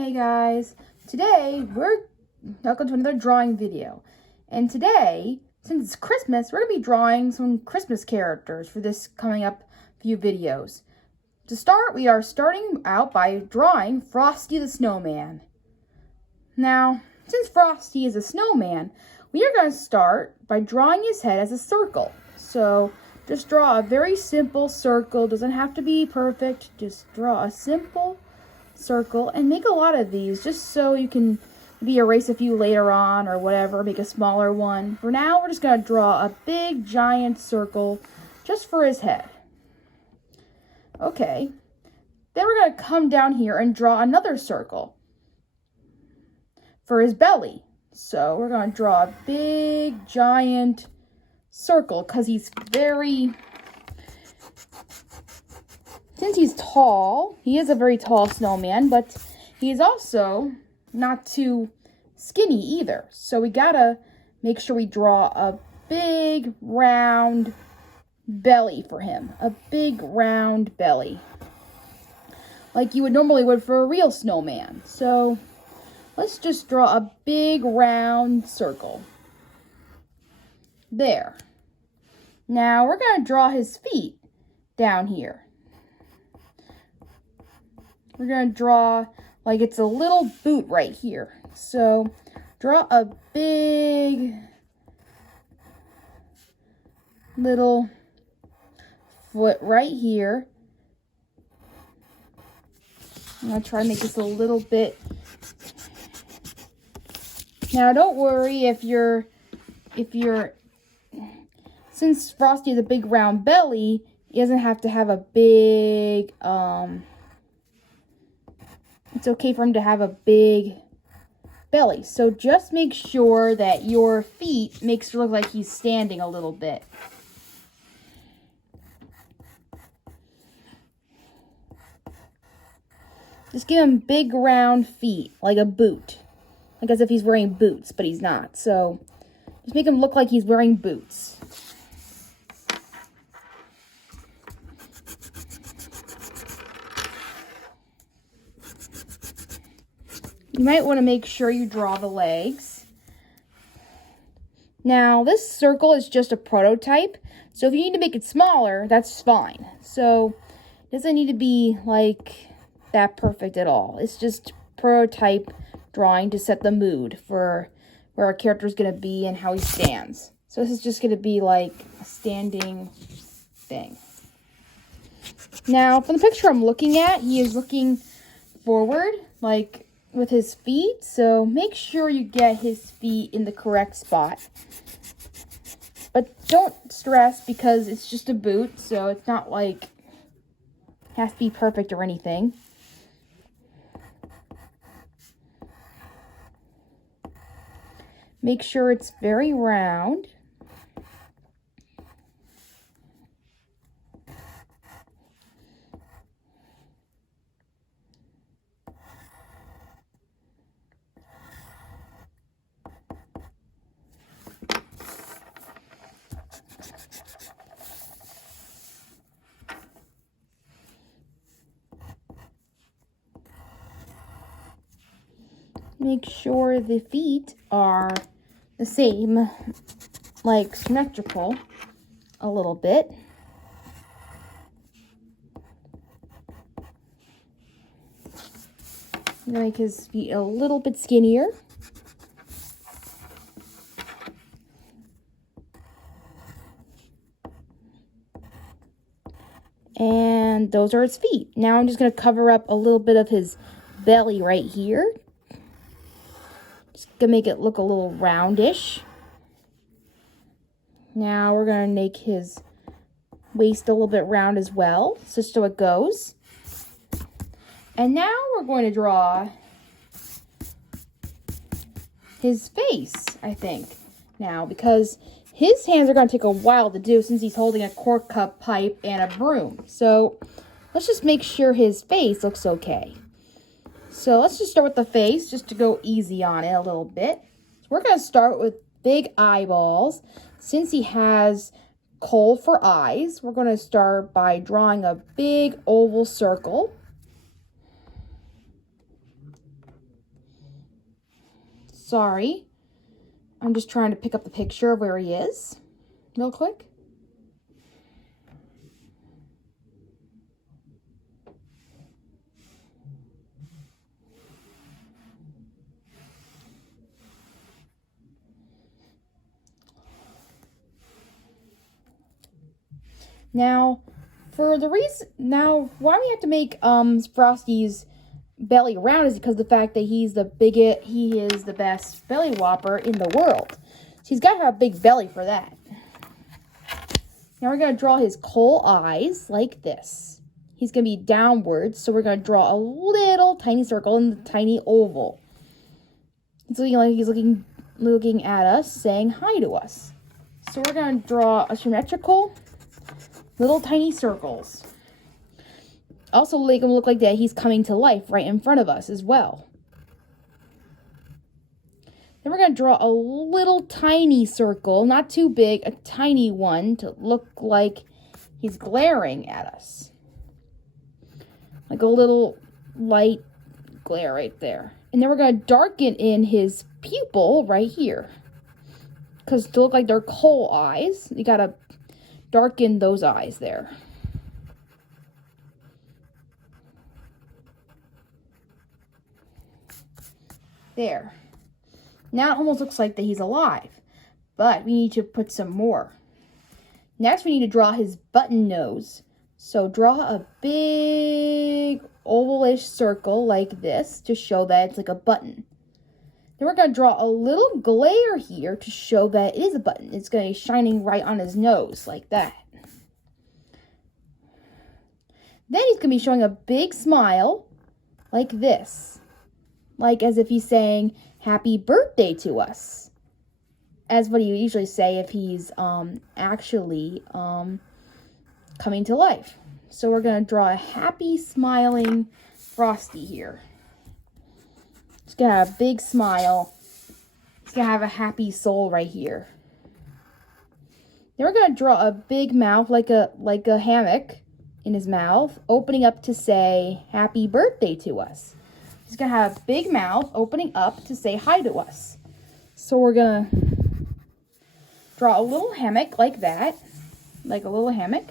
Hey guys, today we're welcome to another drawing video. And today, since it's Christmas, we're going to be drawing some Christmas characters for this coming up few videos. To start, we are starting out by drawing Frosty the Snowman. Now, since Frosty is a snowman, we are going to start by drawing his head as a circle. So, just draw a very simple circle. Doesn't have to be perfect. Just draw a simple circle and make a lot of these just so you can maybe erase a few later on or whatever, make a smaller one. For now, we're just going to draw a big giant circle just for his head. Okay, then we're going to come down here and draw another circle for his belly. So we're going to draw a big giant circle because since he's tall, he is a very tall snowman, but he's also not too skinny either. So we gotta make sure we draw a big round belly for him. A big round belly. Like you would normally would for a real snowman. So let's just draw a big round circle. There. Now we're gonna draw his feet down here. We're going to draw like it's a little boot right here. So draw a big little foot right here. I'm going to try to make this a little bit. Now don't worry if you're since Frosty has a big round belly, he doesn't have to have a big it's okay for him to have a big belly. So just make sure that your feet makes it look like he's standing a little bit. Just give him big round feet, like a boot. Like as if he's wearing boots, but he's not. So just make him look like he's wearing boots. You might want to make sure you draw the legs. Now, this circle is just a prototype, so if you need to make it smaller, that's fine. So, it doesn't need to be like that perfect at all. It's just prototype drawing to set the mood for where our character is going to be and how he stands. So, this is just going to be like a standing thing. Now, from the picture I'm looking at, he is looking forward, like with his feet, so make sure you get his feet in the correct spot. But don't stress because it's just a boot, so it's not like it has to be perfect or anything. Make sure it's very round. Make sure the feet are the same, like symmetrical a little bit. Make his feet a little bit skinnier. And those are his feet. Now I'm just going to cover up a little bit of his belly right here. Just gonna make it look a little roundish. Now we're gonna make his waist a little bit round as well, just so it goes. And now we're going to draw his face, I think, now, because his hands are going to take a while to do since he's holding a cork cup pipe and a broom. So let's just make sure his face looks okay. So let's just start with the face, just to go easy on it a little bit. So we're going to start with big eyeballs. Since he has coal for eyes, we're going to start by drawing a big oval circle. Sorry. I'm just trying to pick up the picture of where he is real quick. Now, why we have to make Frosty's belly round is because of the fact that he is the best belly whopper in the world. So he's got to have a big belly for that. Now we're going to draw his coal eyes like this. He's going to be downwards, so we're going to draw a little tiny circle and a tiny oval. It's looking like he's looking at us, saying hi to us. So we're going to draw a symmetrical little tiny circles. Also make him look like that he's coming to life right in front of us as well. Then we're going to draw a little tiny circle, not too big, a tiny one to look like he's glaring at us. Like a little light glare right there. And then we're going to darken in his pupil right here. Because to look like they're coal eyes, you got to darken those eyes there. There. Now it almost looks like that he's alive, but we need to put some more. Next, we need to draw his button nose. So draw a big ovalish circle like this to show that it's like a button. Then we're going to draw a little glare here to show that it is a button. It's going to be shining right on his nose like that. Then he's going to be showing a big smile like this. Like as if he's saying happy birthday to us. As what he would usually say if he's actually coming to life. So we're going to draw a happy smiling Frosty here. He's going to have a big smile. He's going to have a happy soul right here. Then we're going to draw a big mouth like a hammock in his mouth, opening up to say happy birthday to us. He's going to have a big mouth opening up to say hi to us. So we're going to draw a little hammock like that, like a little hammock.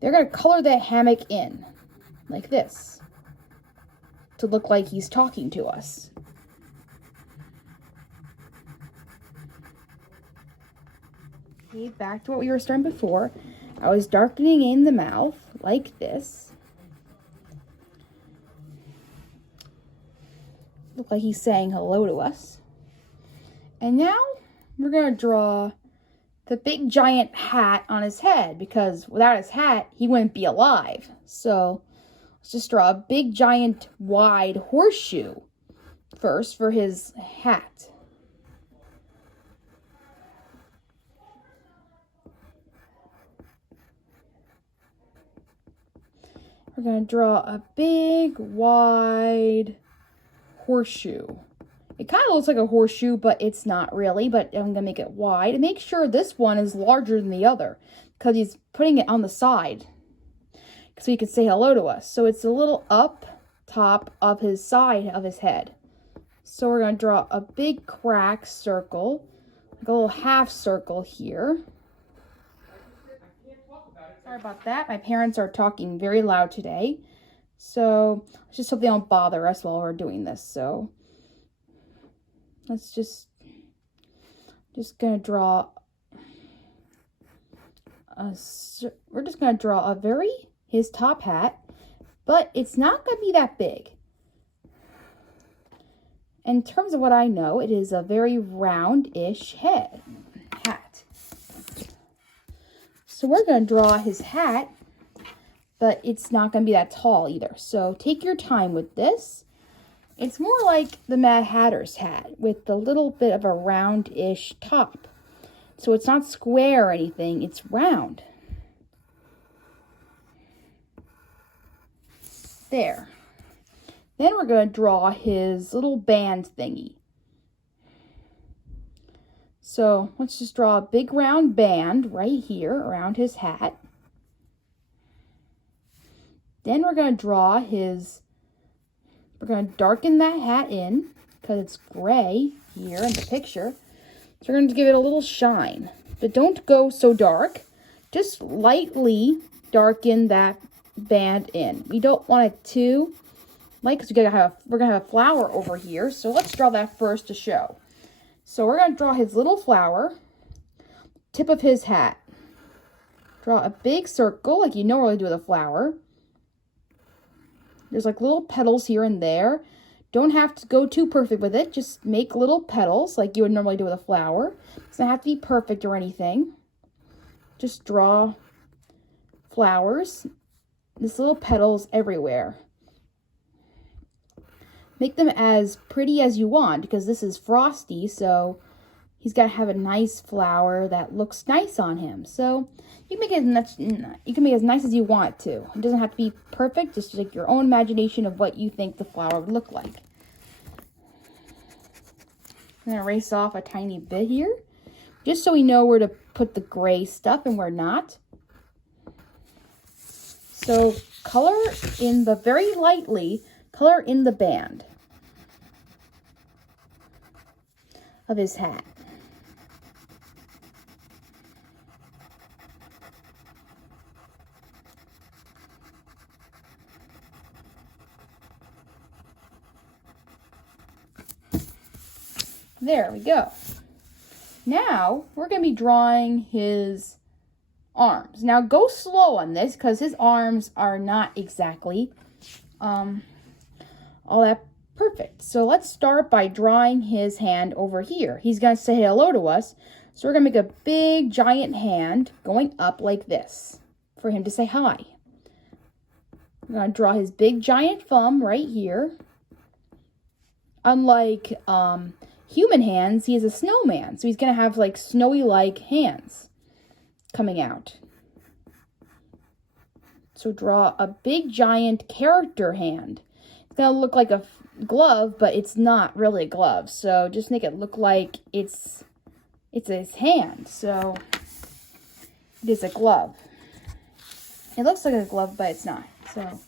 They're going to color that hammock in like this to look like he's talking to us. Okay, back to what we were starting before. I was darkening in the mouth like this. Look like he's saying hello to us. And now we're going to draw the big giant hat on his head, because without his hat, he wouldn't be alive. So let's just draw a big giant wide horseshoe first for his hat. We're going to draw a big wide horseshoe. It kind of looks like a horseshoe, but it's not really, but I'm going to make it wide and make sure this one is larger than the other because he's putting it on the side so he can say hello to us. So it's a little up top of his side of his head. So we're going to draw a big crack circle, like a little half circle here. Sorry about that. My parents are talking very loud today. So I just hope they don't bother us while we're doing this. So let's just gonna draw we're just gonna draw his top hat, but it's not gonna be that big. In terms of what I know, it is a very round-ish hat. So we're gonna draw his hat, but it's not gonna be that tall either. So take your time with this. It's more like the Mad Hatter's hat with a little bit of a round-ish top. So it's not square or anything, it's round. There. Then we're going to draw his little band thingy. So let's just draw a big round band right here around his hat. Then we're going to draw we're going to darken that hat in because it's gray here in the picture. So we're going to give it a little shine. But don't go so dark. Just lightly darken that band in. We don't want it too light because we're gonna have a flower over here. So let's draw that first to show. So we're gonna draw his little flower, tip of his hat. Draw a big circle like you normally do with a flower. There's like little petals here and there. Don't have to go too perfect with it. Just make little petals like you would normally do with a flower. It doesn't have to be perfect or anything. Just draw flowers. These little petals everywhere. Make them as pretty as you want because this is Frosty, so he's got to have a nice flower that looks nice on him. So you can make it as nice as you want to. It doesn't have to be perfect, just like your own imagination of what you think the flower would look like. I'm going to erase off a tiny bit here, just so we know where to put the gray stuff and where not. So color in the, very lightly, color in the band of his hat. There we go. Now we're going to be drawing his arms. Now go slow on this because his arms are not exactly all that perfect. So let's start by drawing his hand over here. He's going to say hello to us. So we're going to make a big giant hand going up like this for him to say hi. We're going to draw his big giant thumb right here. Unlike human hands, he is a snowman. So he's going to have like snowy-like hands coming out. So draw a big giant character hand. It's going to look like a glove, but it's not really a glove. So just make it look like it's his hand. So it is a glove. It looks like a glove, but it's not. So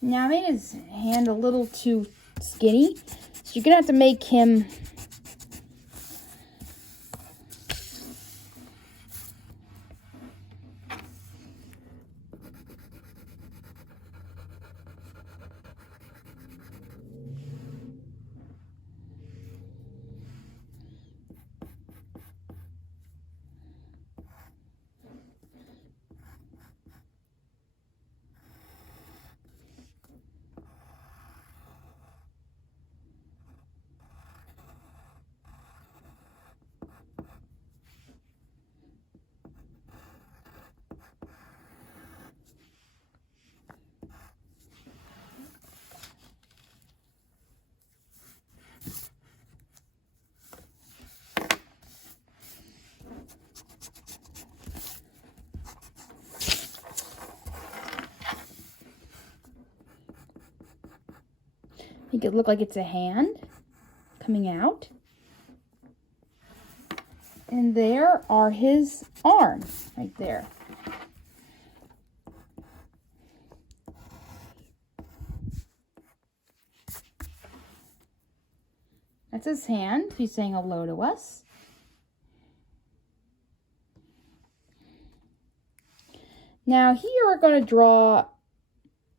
now I made his hand a little too skinny, so you're going to have to make him make it look like it's a hand coming out. And there are his arms right there. That's his hand. He's saying hello to us. Now here we're going to draw.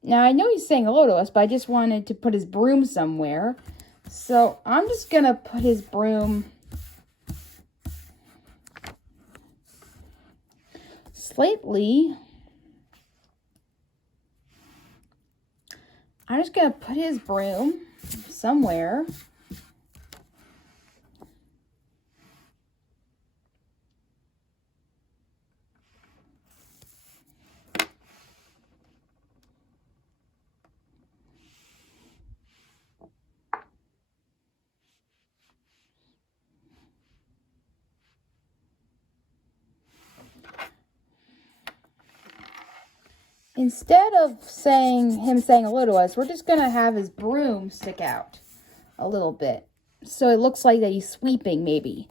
Now I know he's saying hello to us, but I just wanted to put his broom somewhere. So I'm just going to put his broom slightly. I'm just going to put his broom somewhere. Instead of him saying hello to us, we're just going to have his broom stick out a little bit. So it looks like that he's sweeping maybe.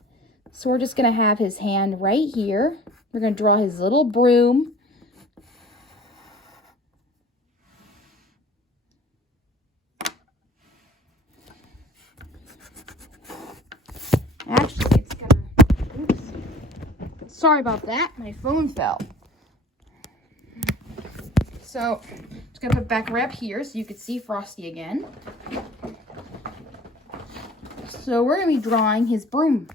So we're just going to have his hand right here. We're going to draw his little broom. Actually, it's going to... Oops. Sorry about that. My phone fell. So, just going to put it back right up here so you can see Frosty again. So we're going to be drawing his broom.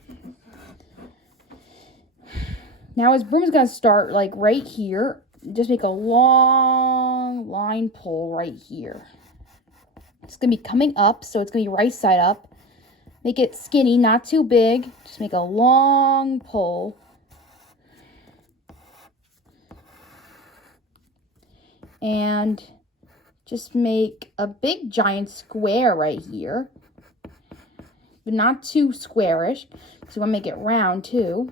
Now his broom is going to start like right here. Just make a long line pull right here. It's going to be coming up, so it's going to be right side up. Make it skinny, not too big. Just make a long pull. And just make a big giant square right here. But not too squarish, because you want to make it round too.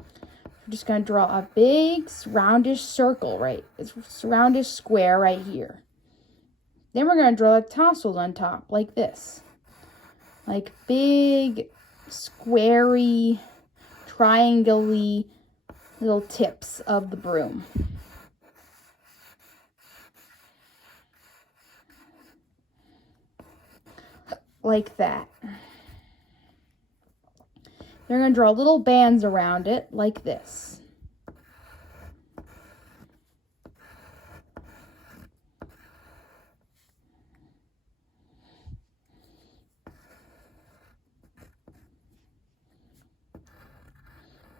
We're just going to draw a big roundish circle, right? It's roundish square right here. Then we're going to draw tassels on top, like this. Like big, squarey, triangle-y little tips of the broom. Like that. They're going to draw little bands around it, like this.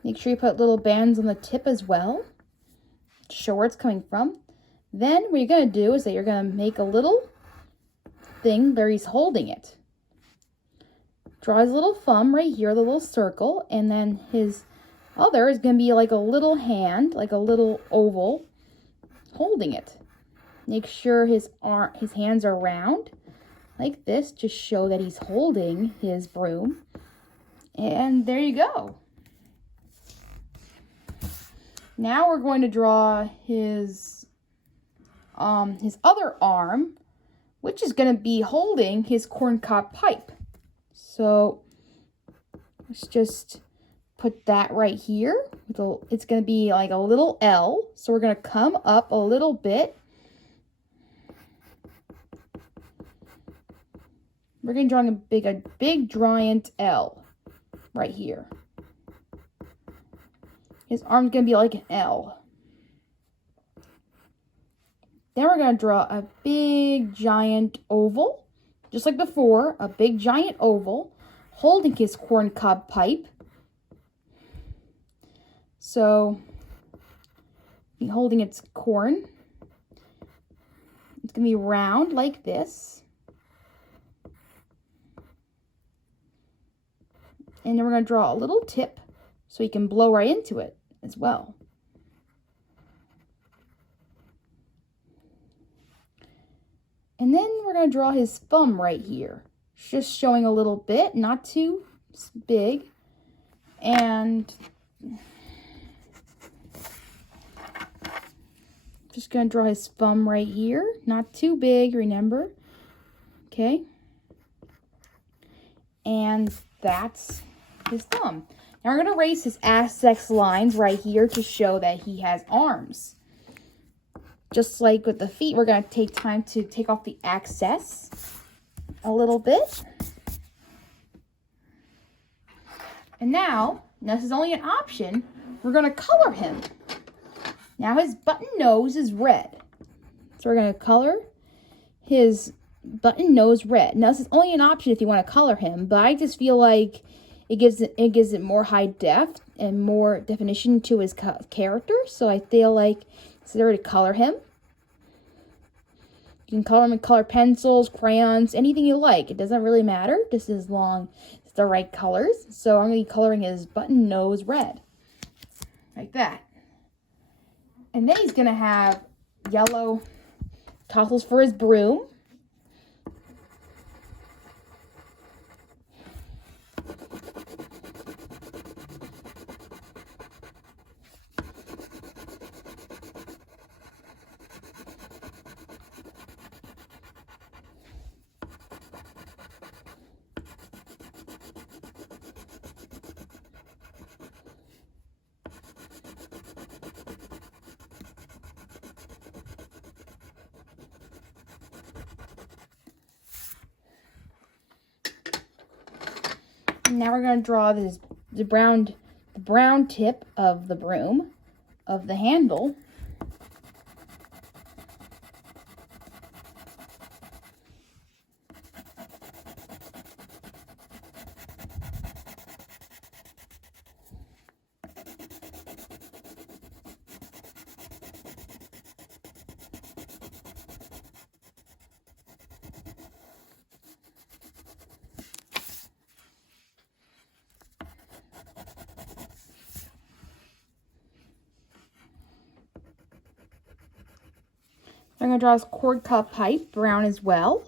Make sure you put little bands on the tip as well, to show where it's coming from. Then what you're going to do is that you're going to make a little thing where he's holding it. Draw his little thumb right here, the little circle, and then his other is going to be like a little hand, like a little oval, holding it. Make sure his hands are round, like this, to show that he's holding his broom. And there you go. Now we're going to draw his other arm, which is going to be holding his corncob pipe. So let's just put that right here. It's going to be like a little L. So we're going to come up a little bit. We're going to draw a big giant L right here. His arm's going to be like an L. Then we're going to draw a big giant oval. Just like before, a big giant oval holding his corncob pipe. So, holding its corn. It's going to be round like this. And then we're going to draw a little tip so you can blow right into it as well. And then we're going to draw his thumb right here. Just showing a little bit, not too big. And just going to draw his thumb right here. Not too big, remember. Okay. And that's his thumb. Now we're going to erase his access lines right here to show that he has arms. Just like with the feet, we're going to take time to take off the excess a little bit. And now, this is only an option, we're going to color him. Now his button nose is red. So we're going to color his button nose red. Now this is only an option if you want to color him, but I just feel like it gives it more high def and more definition to his character. So I feel like it's there to color him. You can color him in color pencils, crayons, anything you like. It doesn't really matter, just as long as it's the right colors. So I'm going to be coloring his button nose red. Like that. And then he's going to have yellow tassels for his broom. And now we're going to draw the brown tip of the broom, of the handle. I'm going to draw his cord cut pipe, brown as well.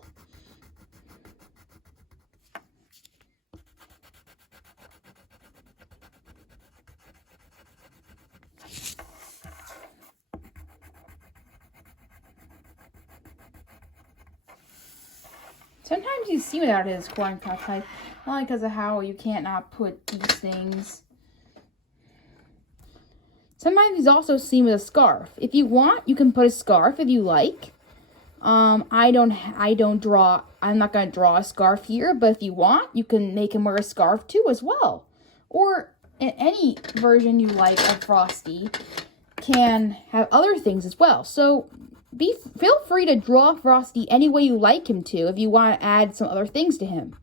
Sometimes you see without his cord cut pipe, only because of how you can't not put these things. Sometimes he's also seen with a scarf. If you want, you can put a scarf if you like. I'm not going to draw a scarf here, but if you want, you can make him wear a scarf too as well. Or in any version you like of Frosty can have other things as well. So feel free to draw Frosty any way you like him to if you want to add some other things to him.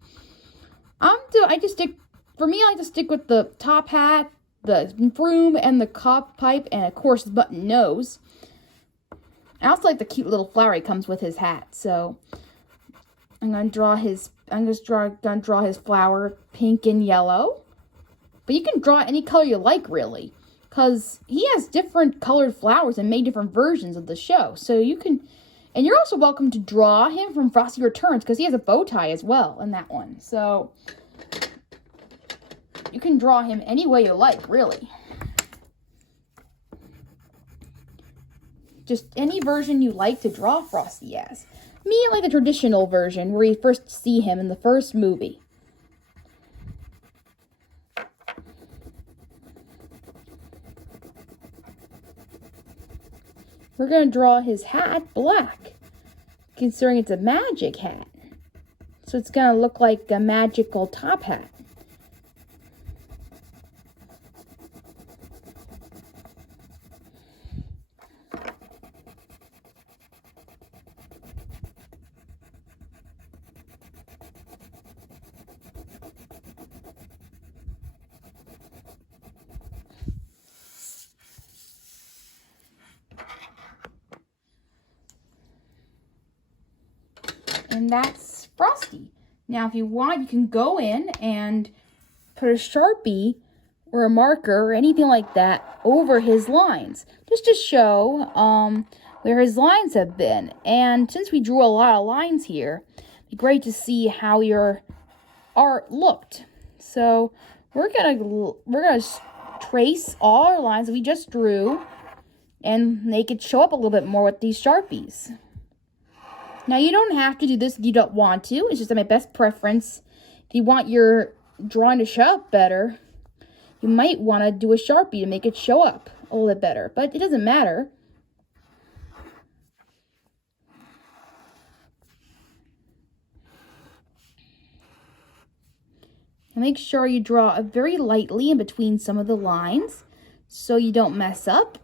I like to stick with the top hat, the broom, and the cop pipe, and of course the button nose. I also like the cute little flower he comes with his hat. So I'm gonna draw his flower pink and yellow. But you can draw any color you like, really, because he has different colored flowers and made different versions of the show. So you can, and you're also welcome to draw him from Frosty Returns, because he has a bow tie as well in that one. So you can draw him any way you like, really. Just any version you like to draw Frosty as. Me, I like the traditional version where you first see him in the first movie. We're going to draw his hat black, considering it's a magic hat. So it's going to look like a magical top hat. And that's Frosty. Now, if you want, you can go in and put a Sharpie or a marker or anything like that over his lines, just to show where his lines have been. And since we drew a lot of lines here, it'd be great to see how your art looked. So we're gonna trace all our lines that we just drew and make it show up a little bit more with these Sharpies. Now, you don't have to do this if you don't want to. It's just my best preference. If you want your drawing to show up better, you might want to do a Sharpie to make it show up a little bit better. But it doesn't matter. And make sure you draw very lightly in between some of the lines so you don't mess up.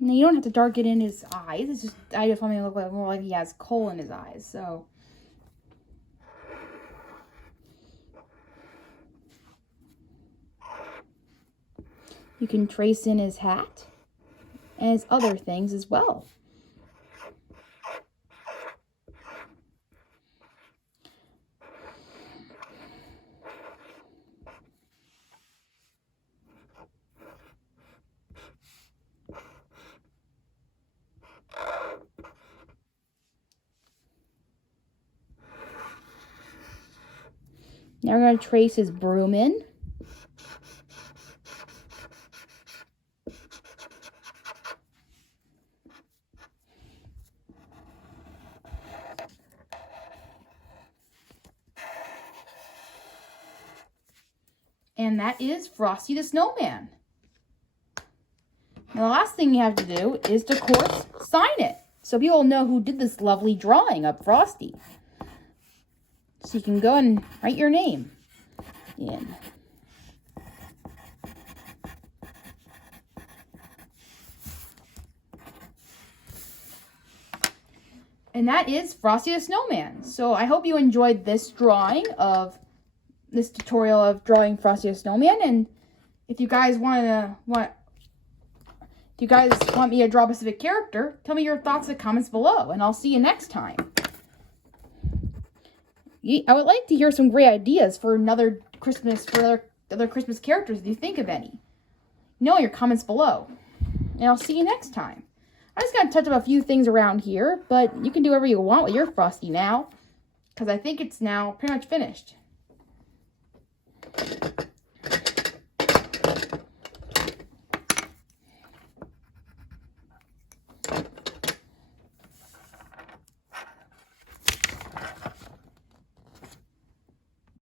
Now, you don't have to darken in his eyes. It's just, I just want him to look more like he has coal in his eyes, so. You can trace in his hat and his other things as well. Now we're going to trace his broom in. And that is Frosty the Snowman. Now the last thing you have to do is to, of course, sign it. So people know who did this lovely drawing of Frosty. So you can go and write your name in. And that is Frosty the Snowman. So I hope you enjoyed this drawing of this tutorial of drawing Frosty the Snowman. And if you guys want me to draw a specific character, tell me your thoughts in the comments below, and I'll see you next time. I would like to hear some great ideas for other Christmas characters if you think of any. Know in your comments below. And I'll see you next time. I just got to touch up a few things around here, but you can do whatever you want with your Frosty now, because I think it's now pretty much finished.